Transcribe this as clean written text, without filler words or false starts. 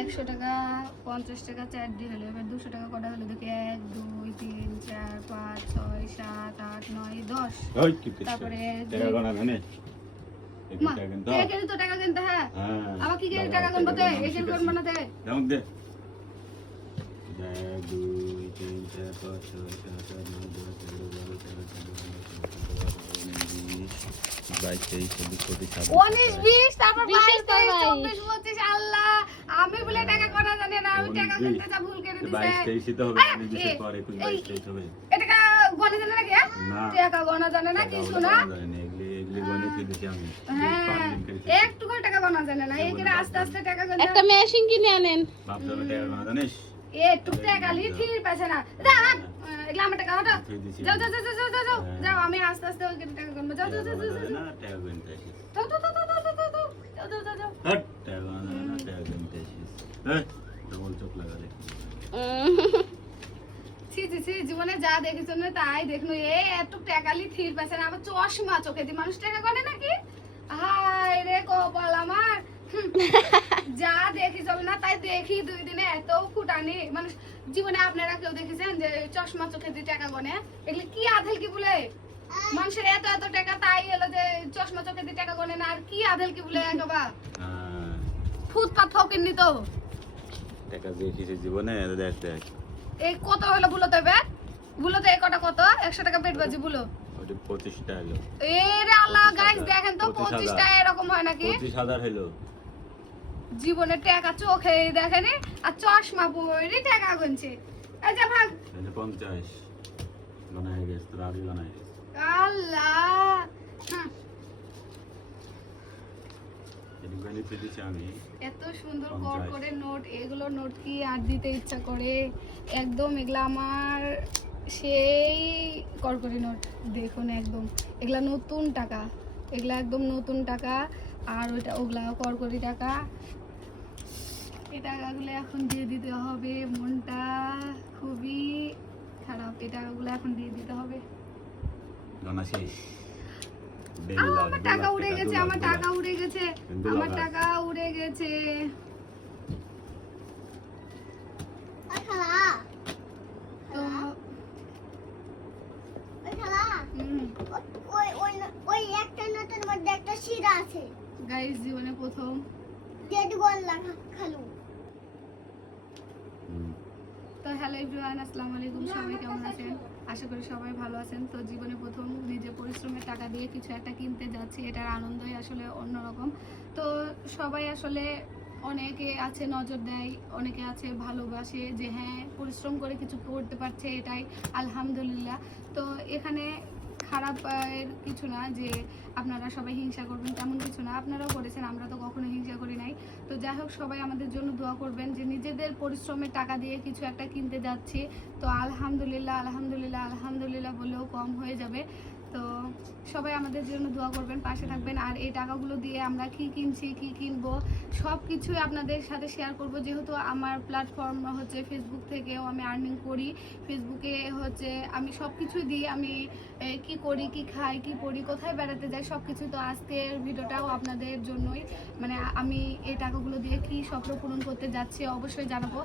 100 টাকা 50 টাকা 4 দিয়ে হলো, এবার 200 টাকা কটা হলো দেখি 1 2 3 4 5 6 7 8 9 10। তারপরে টাকা গোনা জানে মা এখানে তো টাকা কিনতে হ্যাঁ আবার কি করে টাকা গুনবো তে এখানে কোন বানাতে দাও দে 1 2 3 4 5 6 7 8 9 10 11 12 আল্লাহ আমি বলে টাকা করা জানি না, আমি টাকা কিনতে যা ভুল করে দিছি 22 23 তো হবে 20 পরে 22 23 হবে। এটা টাকা গণা জানে না কি? টাকা গণা জানে না কিছু না, এগুলি গণে কি দিছি আমি একটু করে টাকা গণা জানে না, এখানে আস্তে আস্তে টাকা গণা। একটা মেশিন কিনে আনেন। বাপ দাদা টাকা গণা জানিস একটু টাকা লি ঠিক পাছে না, এগুলা আমার টাকা হটো যাও যাও যাও যাও যাও যাও আমি আস্তে আস্তে ওইখানে টাকা গণবো যাও যাও যাও যাও না টাকা গণতে আসিস যাও যাও যাও যাও যাও যাও যাও যাও হট টাকা গণা না টাকা গণতে আসিস ডবল চোখ লাগালে ছি ছি ছি জীবনে যা দেখেছ না তাই দেখনো, এই এত টাকালি থির পাছে না, আবার চশমা চোখে দি মানুষ টাকা গনে নাকি? হায় রে কপাল আমার, যা দেখি চল না তাই দেখি 2 দিনে এত ফুটানি মানুষ। জীবনে আপনারা কেউ দেখেছেন যে চশমা চোখে দিয়ে টাকা গনে? এগুলো কি আধেল কি বলে মানুষের এত এত টাকা তাই হলো যে চশমা চোখে দিয়ে টাকা গনে না, আর কি আধেল কি বলে বাবা ফুটপাত ফকিন্নি তো টাকা দেখেছি জীবনে দেখ দেখ এই কত হলো বলো তবে বলো তো, এই কটা কত 100 টাকা পেট বাজি বলো ওটা 25 টাকা হলো। এ রে আল্লাহ গাইস দেখেন তো 25 টাকা এরকম হয় নাকি? 25000 হলো জীবনে টাকা চোখে দেখেনি আর চশমা পরে টাকা গুনছে। এই যে ভাগ 50 বানায় গেছে তোর আগে বানায় গেছে আল্লাহ এদিকে বানিয়ে দিচ্ছি আমি এত সুন্দর কর করে নোট, এগুলো নোট কি আর দিতে ইচ্ছা করে একদম, এগুলা আমার সেই করকরি নোট দেখুন একদম, এগুলা নতুন টাকা, এগুলা একদম নতুন টাকা, আর ওইটা ওগুলা করকরি টাকা। এই টাকাগুলো এখন দিয়ে দিতে হবে, মনটা খুবই খারাপ, এই টাকাগুলো এখন দিয়ে দিতে হবে। জানা শেষ আমার টাকা উড়ে গেছে, আমার টাকা উড়ে গেছে, আমার টাকা উড়ে গেছে। গাইস জীবনে প্রথম তো হ্যালো এভরিওয়ান, আসসালামু আলাইকুম, সবাই কেমন আছেন? আশা করি সবাই ভালো আছেন। তো জীবনে প্রথম নিজে পরিশ্রমের টাকা দিয়ে কিছু একটা কিনতে যাচ্ছি, এটার আনন্দই আসলে অন্যরকম। তো সবাই আসলে অনেকে আছে নজর দেয়, অনেকে আছে ভালোবাসে যে হ্যাঁ পরিশ্রম করে কিছু করতে পারছে, এটাই আলহামদুলিল্লাহ। তো এখানে খারাপ কিছু না যে আপনারা সবাই হিংসা করবেন, তেমন কিছু না, আপনারাও করেছেন, আমরা তো কখনো হিংসা করি নাই। তো যাই হোক সবাই আমাদের জন্য দোয়া করবেন যে নিজেদের পরিশ্রমের টাকা দিয়ে কিছু একটা কিনতে যাচ্ছি। তো আলহামদুলিল্লাহ আলহামদুলিল্লাহ আলহামদুলিল্লাহ বললেও কম হয়ে যাবে। তো সবাই আমাদের জন্য দোয়া করবেন, পাশে থাকবেন। আর এই টাকাগুলো দিয়ে আমরা কি কিনছি কি কিনবো সব কিছুই আপনাদের সাথে শেয়ার করব, যেহেতু আমার প্ল্যাটফর্ম হচ্ছে ফেসবুক থেকেও আমি আর্নিং করি, ফেসবুকে হচ্ছে আমি সব কিছু দিই, আমি কি করি কি খাই কি পড়ি কোথায় বেড়াতে যাই সব কিছু। তো আজকের ভিডিওটাও আপনাদের জন্যই, মানে আমি এই টাকাগুলো দিয়ে কি স্বপ্ন পূরণ করতে যাচ্ছি অবশ্যই জানাবো।